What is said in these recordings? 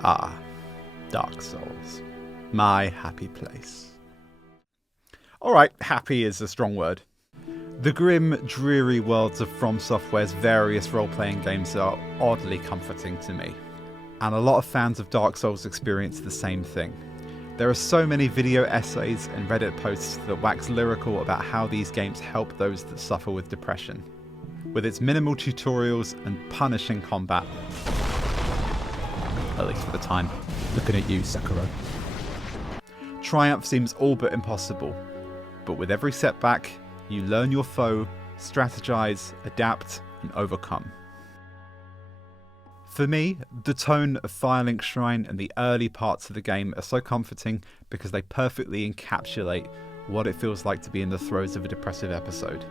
Ah, Dark Souls. My happy place. Alright, happy is a strong word. The grim, dreary worlds of From Software's various role-playing games are oddly comforting to me. And a lot of fans of Dark Souls experience the same thing. There are so many video essays and Reddit posts that wax lyrical about how these games help those that suffer with depression. With its minimal tutorials and punishing combat. At least for the time. Looking at you, Sekiro. Triumph seems all but impossible, but with every setback, you learn your foe, strategize, adapt, and overcome. For me, the tone of Firelink Shrine and the early parts of the game are so comforting because they perfectly encapsulate what it feels like to be in the throes of a depressive episode.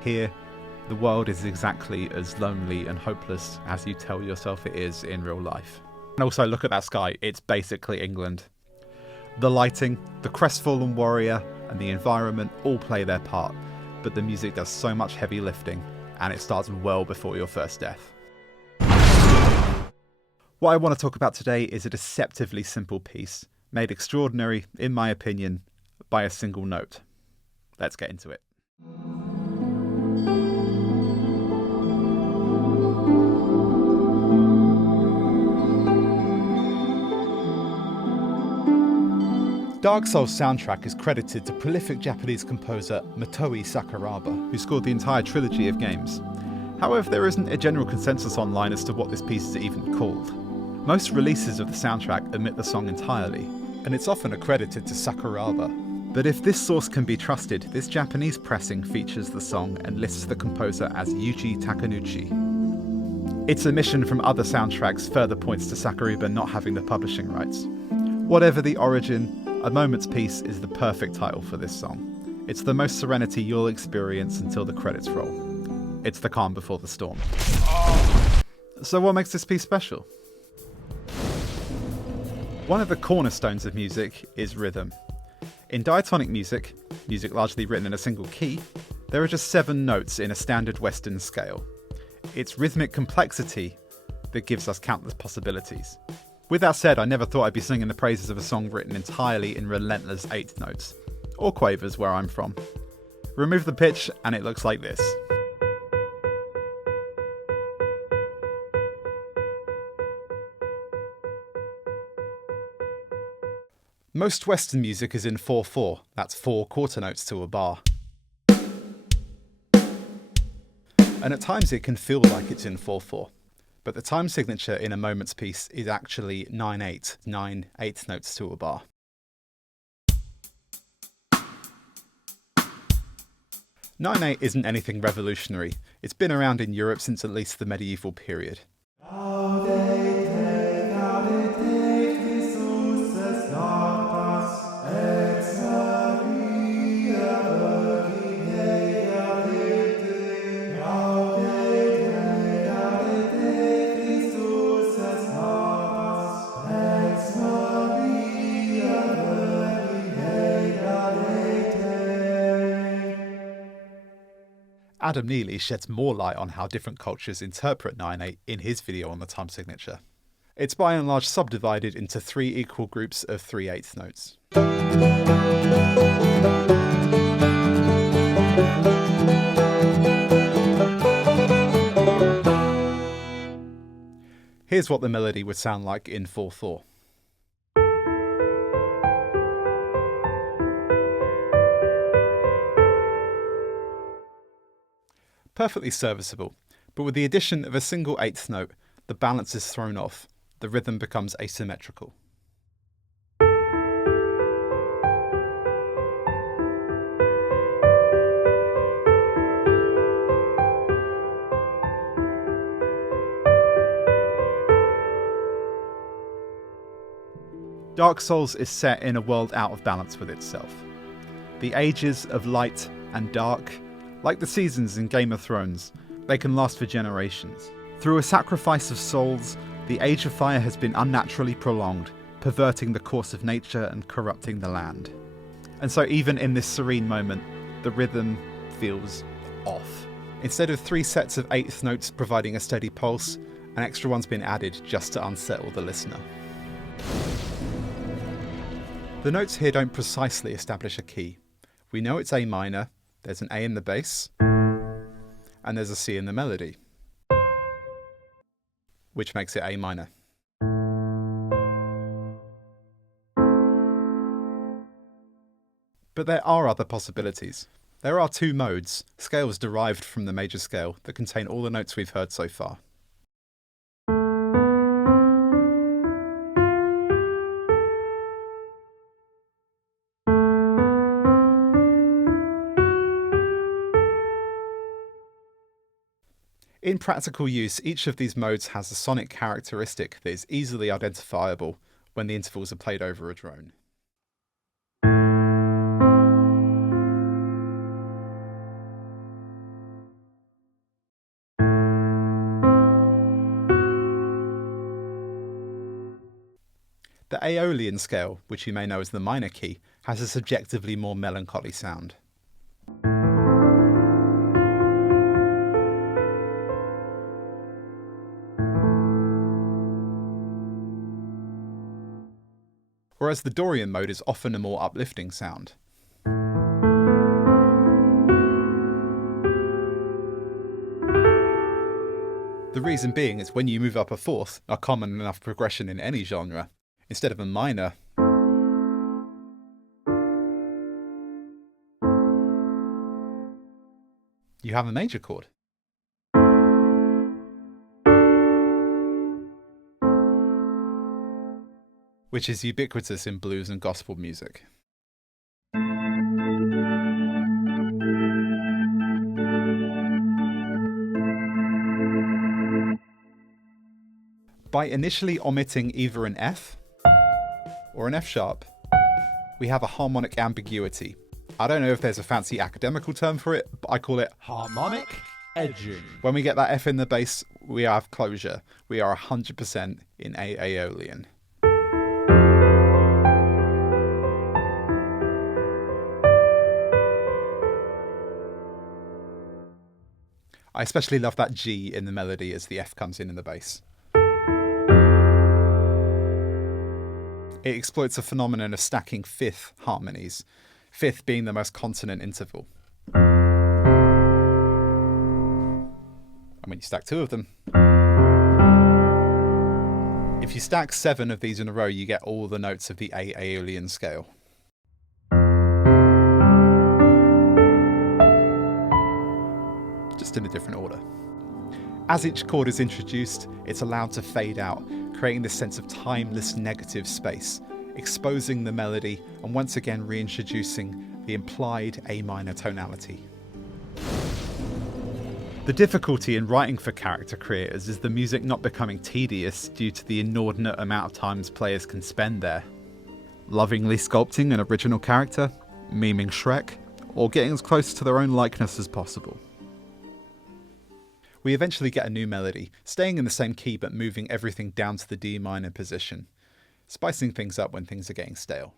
Here, the world is exactly as lonely and hopeless as you tell yourself it is in real life. And also, look at that sky, it's basically England. The lighting, the crestfallen warrior, and the environment all play their part, but the music does so much heavy lifting, and it starts well before your first death. What I want to talk about today is a deceptively simple piece, made extraordinary, in my opinion, by a single note. Let's get into it. Dark Souls soundtrack is credited to prolific Japanese composer Motoi Sakuraba, who scored the entire trilogy of games. However, there isn't a general consensus online as to what this piece is even called. Most releases of the soundtrack omit the song entirely, and it's often accredited to Sakuraba. But if this source can be trusted, this Japanese pressing features the song and lists the composer as Yuji Takanouchi. Its omission from other soundtracks further points to Sakuraba not having the publishing rights. Whatever the origin, A Moment's Peace is the perfect title for this song. It's the most serenity you'll experience until the credits roll. It's the calm before the storm. So what makes this piece special? One of the cornerstones of music is rhythm. In diatonic music, music largely written in a single key, there are just 7 notes in a standard Western scale. It's rhythmic complexity that gives us countless possibilities. With that said, I never thought I'd be singing the praises of a song written entirely in relentless 8 notes, or quavers where I'm from. Remove the pitch and it looks like this. Most Western music is in 4/4, that's 4 quarter notes to a bar. And at times it can feel like it's in 4/4. But the time signature in A Moment's Peace is actually 9/8, 9 eighth notes to a bar. Nine eight isn't anything revolutionary. It's been around in Europe since at least the medieval period. Adam Neely sheds more light on how different cultures interpret 9/8 in his video on the time signature. It's by and large subdivided into 3 equal groups of 3/8 notes. Here's what the melody would sound like in 4/4. Perfectly serviceable, but with the addition of a single 8th note, the balance is thrown off, the rhythm becomes asymmetrical. Dark Souls is set in a world out of balance with itself. The ages of light and dark, like the seasons in Game of Thrones, they can last for generations. Through a sacrifice of souls, the Age of Fire has been unnaturally prolonged, perverting the course of nature and corrupting the land. And so even in this serene moment, the rhythm feels off. Instead of 3 sets of 8th notes providing a steady pulse, and extra ones being added just to unsettle the listener. The notes here don't precisely establish a key. We know it's A minor, there's an A in the bass, and there's a C in the melody, which makes it A minor. But there are other possibilities. There are two modes, scales derived from the major scale, that contain all the notes we've heard so far. In practical use, each of these modes has a sonic characteristic that is easily identifiable when the intervals are played over a drone. The Aeolian scale, which you may know as the minor key, has a subjectively more melancholy sound. Whereas the Dorian mode is often a more uplifting sound. The reason being is when you move up a fourth, a common enough progression in any genre, instead of a minor, you have a major chord. Which is ubiquitous in blues and gospel music. By initially omitting either an F or an F sharp, we have a harmonic ambiguity. I don't know if there's a fancy academical term for it, but I call it harmonic edging. When we get that F in the bass, we have closure. We are 100% in A Aeolian. I especially love that G in the melody as the F comes in the bass. It exploits a phenomenon of stacking fifth harmonies, fifth being the most consonant interval. And when you stack two of them, if you stack 7 of these in a row, you get all the notes of the A Aeolian scale. Just in a different order. As each chord is introduced, it's allowed to fade out, creating this sense of timeless negative space, exposing the melody and once again reintroducing the implied A minor tonality. The difficulty in writing for character creators is the music not becoming tedious due to the inordinate amount of times players can spend there. Lovingly sculpting an original character, memeing Shrek, or getting as close to their own likeness as possible. We eventually get a new melody, staying in the same key but moving everything down to the D minor position, spicing things up when things are getting stale.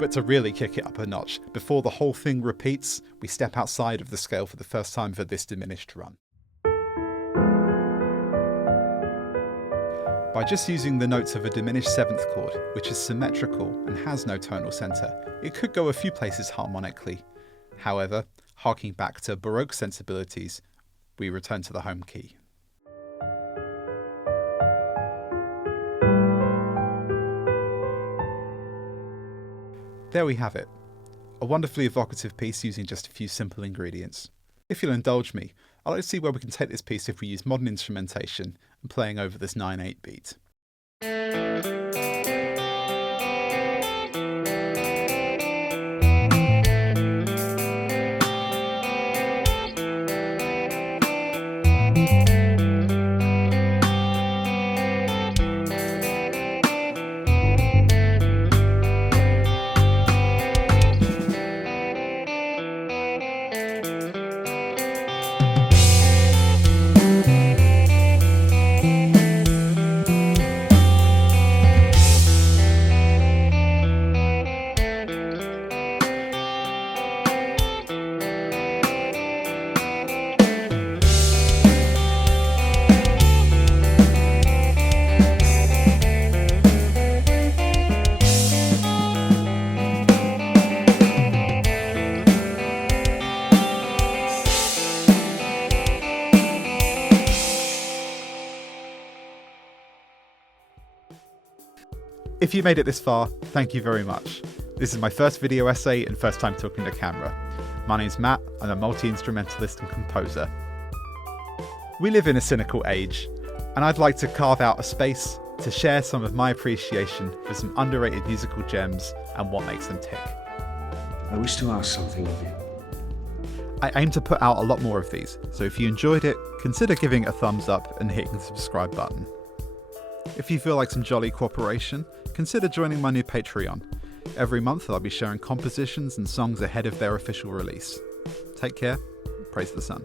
But to really kick it up a notch, before the whole thing repeats, we step outside of the scale for the first time for this diminished run. By just using the notes of a diminished 7th chord, which is symmetrical and has no tonal centre, it could go a few places harmonically. However, harking back to Baroque sensibilities, we return to the home key. There we have it, a wonderfully evocative piece using just a few simple ingredients. If you'll indulge me, I'd like to see where we can take this piece if we use modern instrumentation and playing over this 9/8 beat. you made it this far, thank you very much. This is my first video essay and first time talking to camera. My name's Matt, I'm a multi-instrumentalist and composer. We live in a cynical age, and I'd like to carve out a space to share some of my appreciation for some underrated musical gems and what makes them tick. I wish to ask something of you. I aim to put out a lot more of these, so if you enjoyed it, consider giving it a thumbs up and hitting the subscribe button. If you feel like some jolly cooperation, consider joining my new Patreon. Every month I'll be sharing compositions and songs ahead of their official release. Take care, praise the sun.